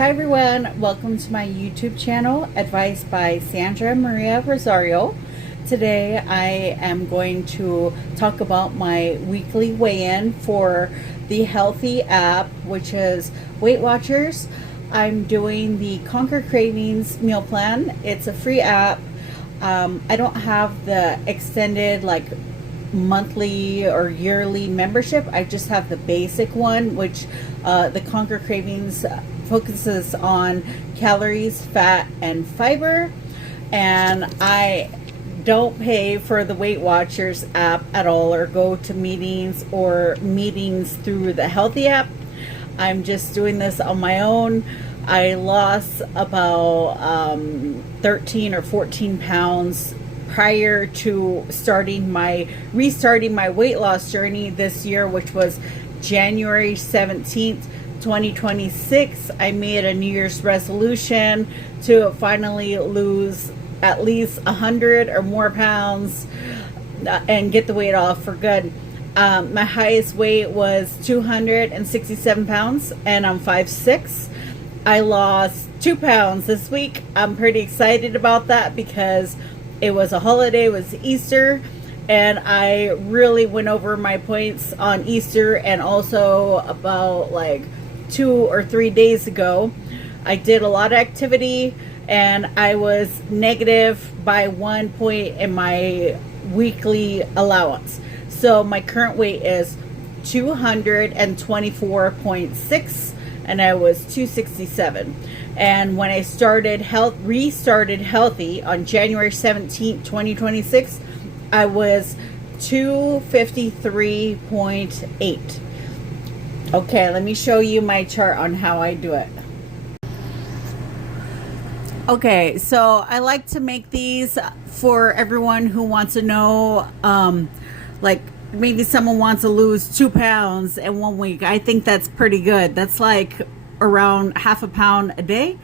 Hi everyone, welcome to my YouTube channel, Advice by Sandra Maria Rosario. Today I am going to talk about my weekly weigh-in for the Healthi app, which is Weight Watchers. I'm doing the Conquer Cravings meal plan. It's a free app. I don't have the extended monthly or yearly membership. I just have the basic one, which the Conquer Cravings focuses on calories, fat, and fiber. And I don't pay for the Weight Watchers app at all or go to meetings through the Healthi app. I'm just doing this on my own. I lost about 13 or 14 pounds prior to restarting my weight loss journey this year, which was January 17th, 2026. I made a New Year's resolution to finally lose at least 100 or more pounds and get the weight off for good. My highest weight was 267 pounds and I'm 5'6". I lost 2 pounds this week. I'm pretty excited about that because it was a holiday, it was Easter, and I really went over my points on Easter, and also about 2 or 3 days ago. I did a lot of activity and I was negative by 1 point in my weekly allowance. So my current weight is 224.6 and I was 267. And when I restarted Healthi on January 17th, 2026, I was 253.8. Okay, let me show you my chart on how I do it. Okay, so I like to make these for everyone who wants to know, maybe someone wants to lose 2 pounds in 1 week. I think that's pretty good. That's like around half a pound a day.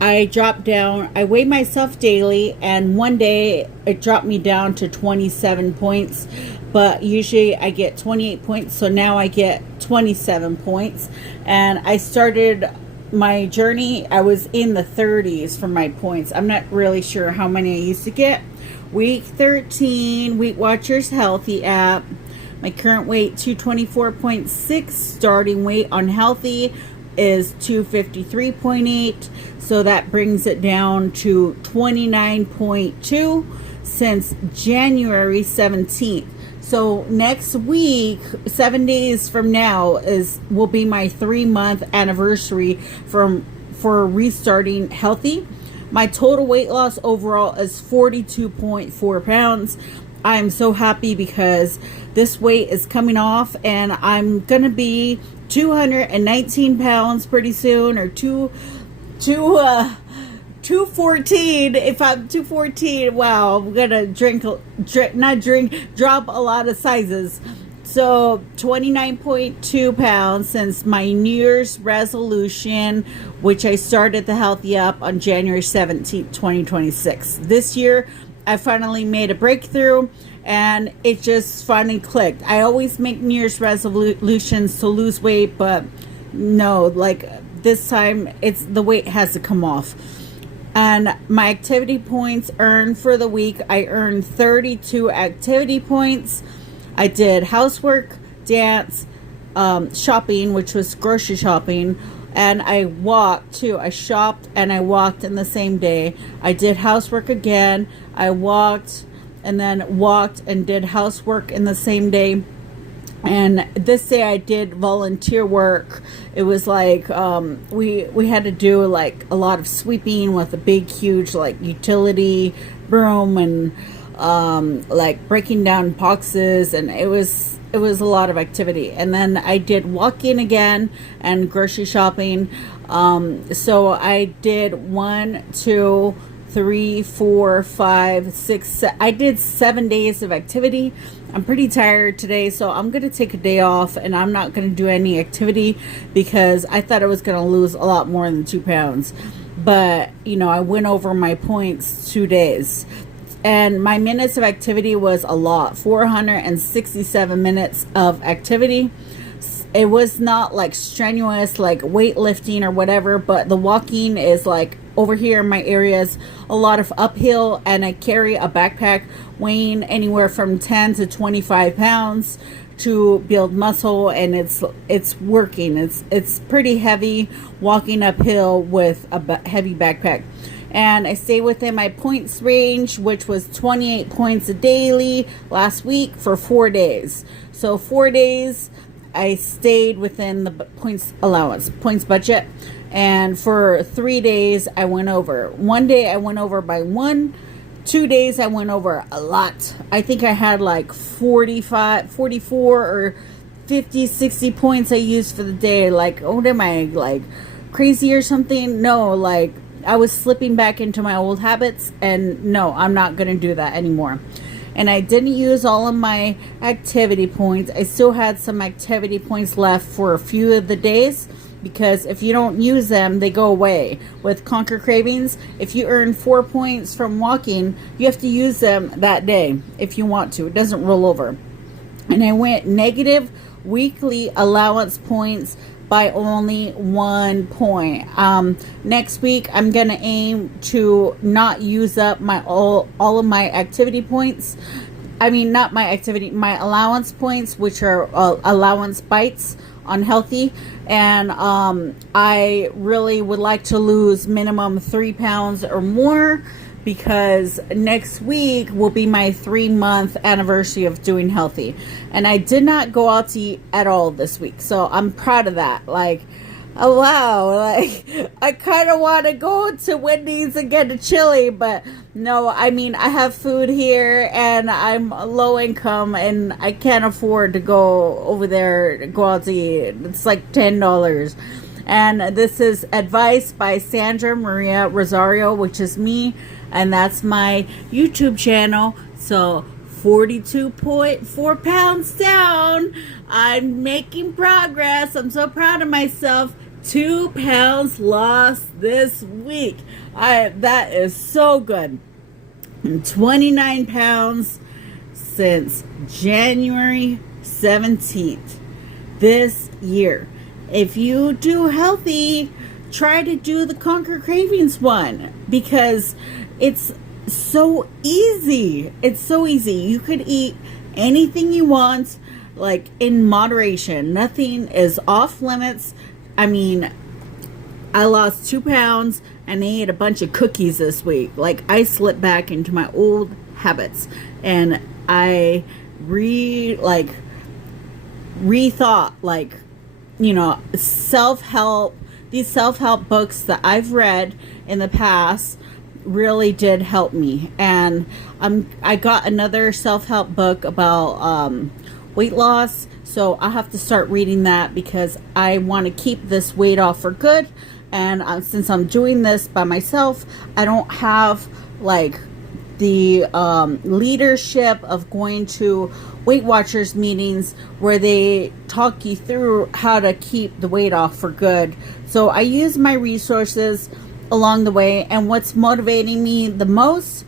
I dropped down, I weigh myself daily, and one day it dropped me down to 27 points, but usually I get 28 points, so now I get 27 points. And I started my journey, I was in the 30s for my points. I'm not really sure how many I used to get. Week 13, Weight Watchers Healthi app. My current weight, 224.6. Starting weight on Healthi is 253.8. So that brings it down to 29.2 since January 17th. So next week, 7 days from now, will be my 3-month anniversary for restarting Healthi. My total weight loss overall is 42.4 pounds. I am so happy because this weight is coming off and I'm going to be 219 pounds pretty soon, or 214. If I'm 214, wow, I'm going to drop a lot of sizes. So 29.2 pounds since my New Year's resolution, which I started the Healthi app on January 17th, 2026. This year, I finally made a breakthrough and it just finally clicked. I always make New Year's resolutions to lose weight, but no, this time the weight has to come off. And my activity points earned for the week, I earned 32 activity points. I did housework, dance, shopping, which was grocery shopping, and I walked too. I shopped and I walked in the same day. I did housework again. I walked and then walked and did housework in the same day. And this day I did volunteer work. It was we had to do a lot of sweeping with a big, huge utility broom and breaking down boxes, and it was a lot of activity. And then I did walking again and grocery shopping. So I did 1, 2, 3, 4, 5, 6, I did 7 days of activity. I'm pretty tired today, so I'm going to take a day off and I'm not going to do any activity because I thought I was going to lose a lot more than 2 pounds. But, I went over my points 2 days. And my minutes of activity was a lot, 467 minutes of activity. it was not like strenuous, like weightlifting or whatever, but the walking is like over here in my areas, a lot of uphill, and I carry a backpack weighing anywhere from 10 to 25 pounds to build muscle, and it's working. It's pretty heavy walking uphill with a heavy backpack. And I stay within my points range, which was 28 points a daily last week for 4 days. So 4 days I stayed within the points allowance, points budget. And for 3 days I went over. One day I went over by 1. 2 days I went over a lot. I think I had like 45, 44 or 50, 60 points I used for the day. Like, oh, am I like crazy or something? No, like I was slipping back into my old habits, and no, I'm not going to do that anymore. And I didn't use all of my activity points. I still had some activity points left for a few of the days, because if you don't use them, they go away. With Conquer Cravings, if you earn 4 points from walking, you have to use them that day if you want to. It doesn't roll over. And I went negative weekly allowance points by only 1 point. Next week, I'm going to aim to not use up all of my activity points. I mean, not my activity, my allowance points, which are allowance bites on Healthi. And I really would like to lose minimum 3 pounds or more, because next week will be my 3-month anniversary of doing Healthi. And I did not go out to eat at all this week, so I'm proud of that. Like, oh wow, like I kind of want to go to Wendy's and get a chili, but no, I mean, I have food here and I'm low income and I can't afford to go over there to go out to eat. It's like $10. And this is Advice by Sandra Maria Rosario, which is me, and that's my YouTube channel. So 42.4 pounds down. I'm making progress. I'm so proud of myself. 2 pounds lost this week. That is so good. And 29 pounds since January 17th this year. If you do Healthi, try to do the Conquer Cravings one, because it's so easy. It's so easy. You could eat anything you want, like in moderation. Nothing is off limits. I mean, I lost 2 pounds and I ate a bunch of cookies this week. Like, I slipped back into my old habits, and I rethought, like, you know, these self-help books that I've read in the past really did help me. And I got another self-help book about weight loss, so I have to start reading that, because I want to keep this weight off for good. And since I'm doing this by myself, I don't have like the leadership of going to Weight Watchers meetings where they talk you through how to keep the weight off for good. So I use my resources along the way, and what's motivating me the most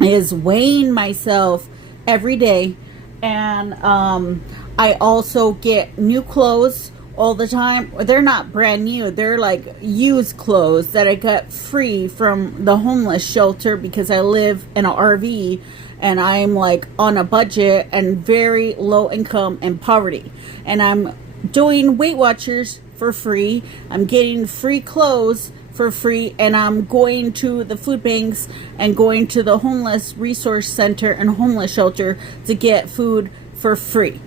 is weighing myself every day. And I also get new clothes all the time. They're not brand new, they're like used clothes that I got free from the homeless shelter, because I live in an RV and I'm like on a budget and very low income and poverty, and I'm doing Weight Watchers for free. I'm getting free clothes for free, and I'm going to the food banks and going to the homeless resource center and homeless shelter to get food for free.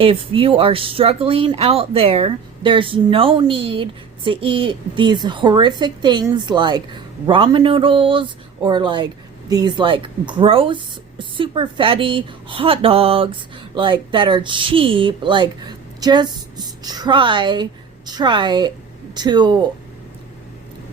If you are struggling out there, there's no need to eat these horrific things like ramen noodles, or like these like gross, super fatty hot dogs, like that are cheap. Like, just try to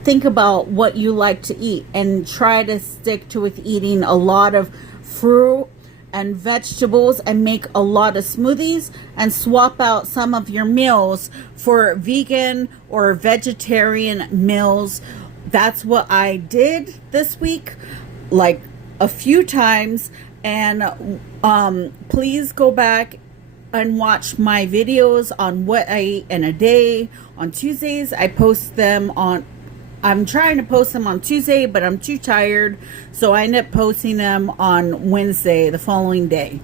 think about what you like to eat, and try to stick to with eating a lot of fruit and vegetables, and make a lot of smoothies, and swap out some of your meals for vegan or vegetarian meals. That's what I did this week, like a few times. And please go back and watch my videos on what I eat in a day. On Tuesdays, I post them on, I'm trying to post them on Tuesday, but I'm too tired. So I end up posting them on Wednesday, the following day.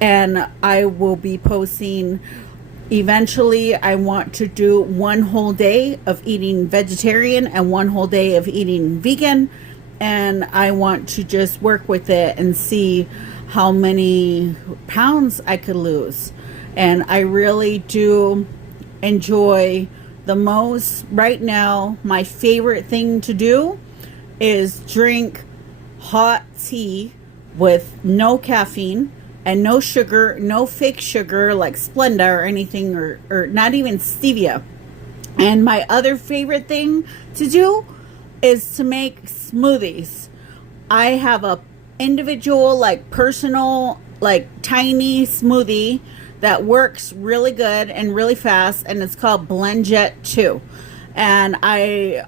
And I will be posting, eventually I want to do one whole day of eating vegetarian and one whole day of eating vegan. And I want to just work with it and see how many pounds I could lose. And I really do enjoy the most right now. My favorite thing to do is drink hot tea with no caffeine and no sugar, no fake sugar like Splenda or anything, or not even stevia. And my other favorite thing to do is to make smoothies. I have a individual, like personal, like tiny smoothie that works really good and really fast, and it's called BlendJet 2. And I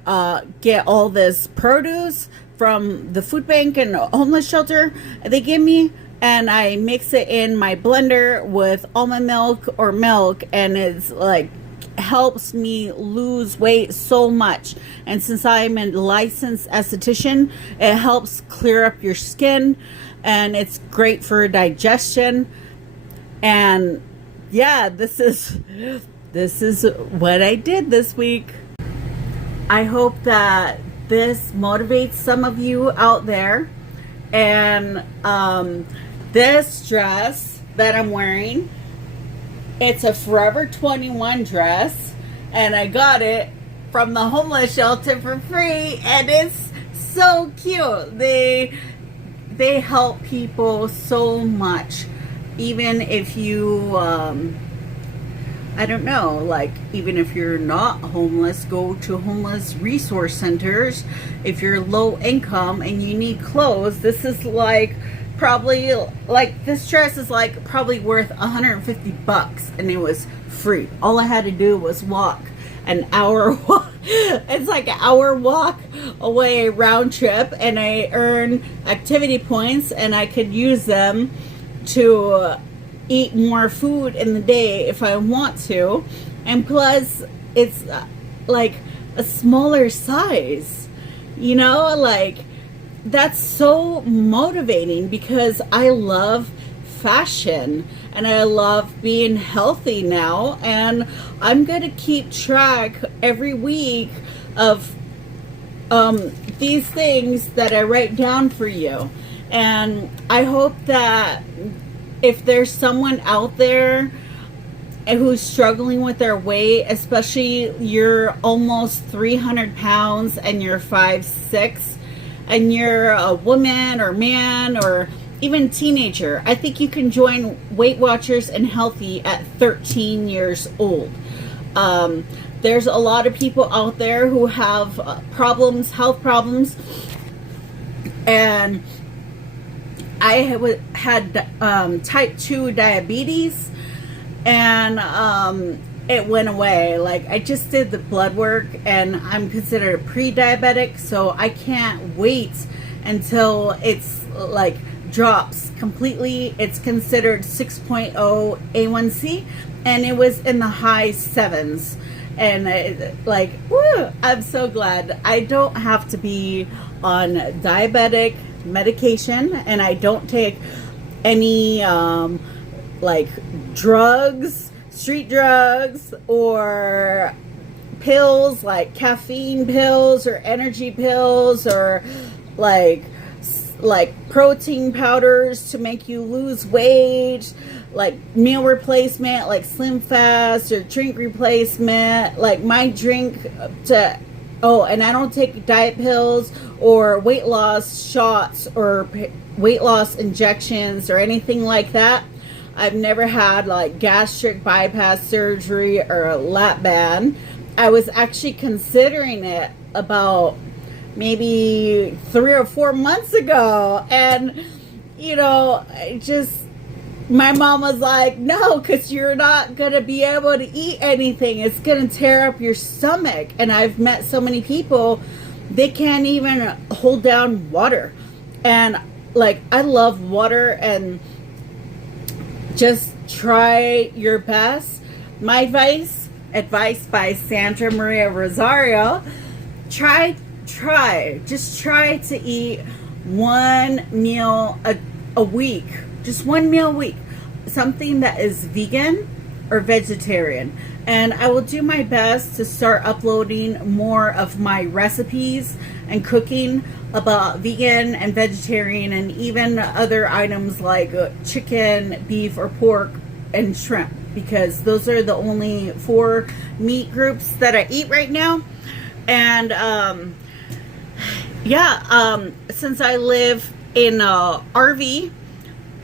get all this produce from the food bank and homeless shelter they give me, and I mix it in my blender with almond milk or milk, and it's like helps me lose weight so much. And since I'm a licensed esthetician, it helps clear up your skin, and it's great for digestion. And yeah, this is what I did this week. I hope that this motivates some of you out there. And this dress that I'm wearing, it's a Forever 21 dress, and I got it from the homeless shelter for free, and it's so cute. They help people so much. Even if you I don't know, like even if you're not homeless, go to homeless resource centers. If you're low income and you need clothes, this is like probably, like this dress is like probably worth $150, and it was free. All I had to do was walk an hour walk. It's like an hour walk away round trip, and I earn activity points, and I could use them to eat more food in the day if I want to. And plus it's like a smaller size, you know, like that's so motivating because I love fashion and I love being healthy now, and I'm gonna keep track every week of these things that I write down for you. And I hope that if there's someone out there who's struggling with their weight, especially you're almost 300 pounds and you're 5'6", and you're a woman or man or even teenager, I think you can join Weight Watchers and Healthi at 13 years old. There's a lot of people out there who have problems, health problems, and I had type 2 diabetes, and it went away. Like, I just did the blood work, and I'm considered a pre-diabetic, so I can't wait until it's like drops completely. It's considered 6.0 A1C, and it was in the high 7s. And woo, I'm so glad I don't have to be on diabetic medication, and I don't take any like drugs, street drugs, or pills like caffeine pills or energy pills, or like protein powders to make you lose weight, like meal replacement like Slim Fast or drink replacement. Like my drink to and I don't take diet pills or weight loss shots or weight loss injections or anything like that. I've never had like gastric bypass surgery or a lap band. I was actually considering it about maybe 3 or 4 months ago, and you know, my mom was like, no, because you're not going to be able to eat anything. It's going to tear up your stomach. And I've met so many people, they can't even hold down water. And like, I love water, and just try your best. My advice by Sandra Maria Rosario, just try to eat one meal a week, just one meal a week, something that is vegan or vegetarian. And I will do my best to start uploading more of my recipes and cooking about vegan and vegetarian, and even other items like chicken, beef, or pork, and shrimp, because those are the only 4 meat groups that I eat right now. And since I live in a RV,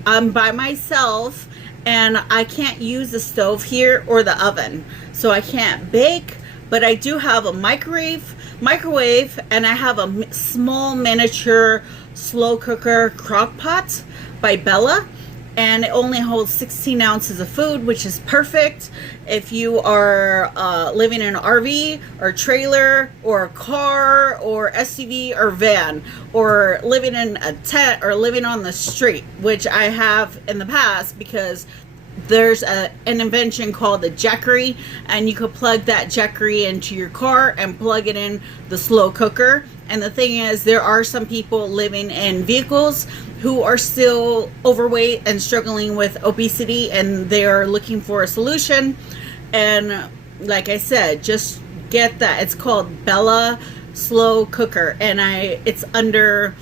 I'm by myself, and I can't use the stove here or the oven, so I can't bake. But I do have a microwave, and I have a small miniature slow cooker crock pot by Bella, and it only holds 16 ounces of food, which is perfect if you are living in an RV or trailer or a car or SUV or van, or living in a tent or living on the street, which I have in the past, because there's an invention called the Jackery, and you could plug that Jackery into your car and plug it in the slow cooker. And the thing is, there are some people living in vehicles who are still overweight and struggling with obesity, and they are looking for a solution. And like I said, just get that. It's called Bella Slow Cooker, and it's under,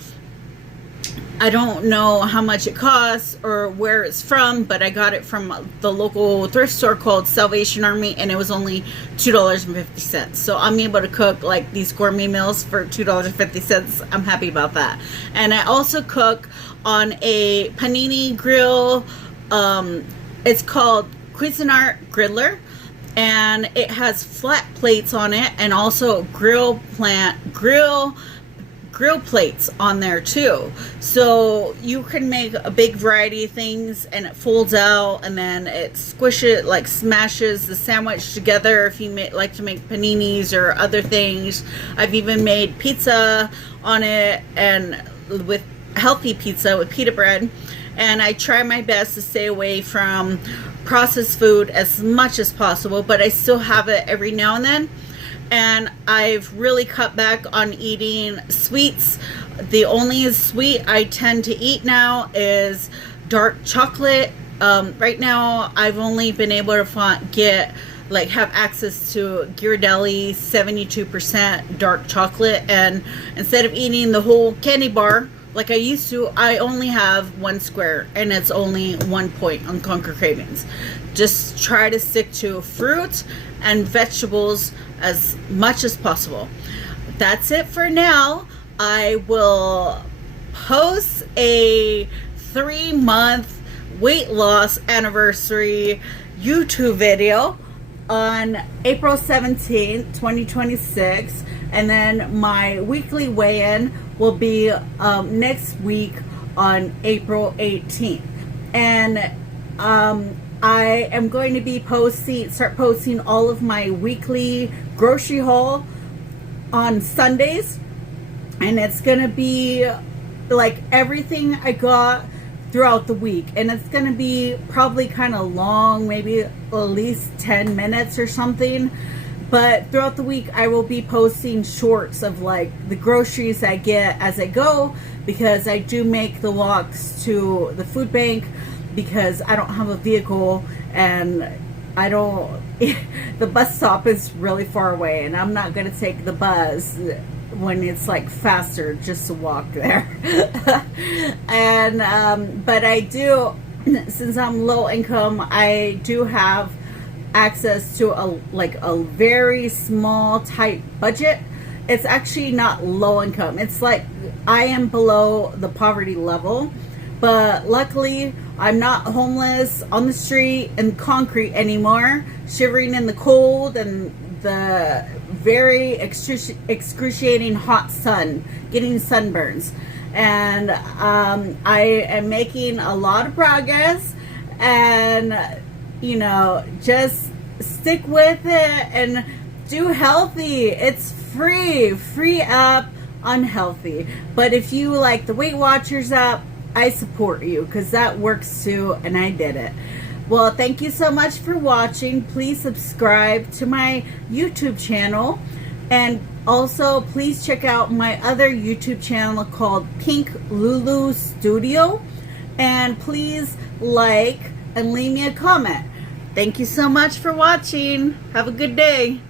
I don't know how much it costs or where it's from, but I got it from the local thrift store called Salvation Army, and it was only $2.50. So I'm able to cook like these gourmet meals for $2.50. I'm happy about that. And I also cook on a panini grill. It's called Cuisinart Griddler, and it has flat plates on it, and also grill plates on there too, so you can make a big variety of things, and it folds out, and then it smashes the sandwich together if you like to make paninis or other things. I've even made pizza on it, and with healthy pizza with pita bread. And I try my best to stay away from processed food as much as possible, but I still have it every now and then. And I've really cut back on eating sweets. The only sweet I tend to eat now is dark chocolate. Right now, I've only been able to have access to Ghirardelli 72% dark chocolate. And instead of eating the whole candy bar like I used to, I only have 1 square, and it's only 1 point on Conquer Cravings. Just try to stick to fruit and vegetables as much as possible. That's it for now. I will post a 3-month weight loss anniversary YouTube video on April 17th, 2026. And then my weekly weigh-in will be next week on April 18th. And I am going to be start posting all of my weekly grocery haul on Sundays. And it's going to be like everything I got throughout the week. And it's going to be probably kind of long, maybe at least 10 minutes or something. But throughout the week, I will be posting shorts of like the groceries I get as I go, because I do make the walks to the food bank, because I don't have a vehicle, and the bus stop is really far away, and I'm not going to take the bus when it's like faster just to walk there. And but I do, since I'm low income, I do have access to a very small tight budget. It's actually not low income. It's like I am below the poverty level, but luckily I'm not homeless on the street in concrete anymore, shivering in the cold and the very excruciating hot sun, getting sunburns. And I am making a lot of progress, and just stick with it and do Healthi. It's free app on Healthi. But if you like the Weight Watchers app, I support you, because that works too, and I did it. Well, thank you so much for watching. Please subscribe to my YouTube channel. And also, please check out my other YouTube channel called Pink Lulu Studio. And please like and leave me a comment. Thank you so much for watching. Have a good day.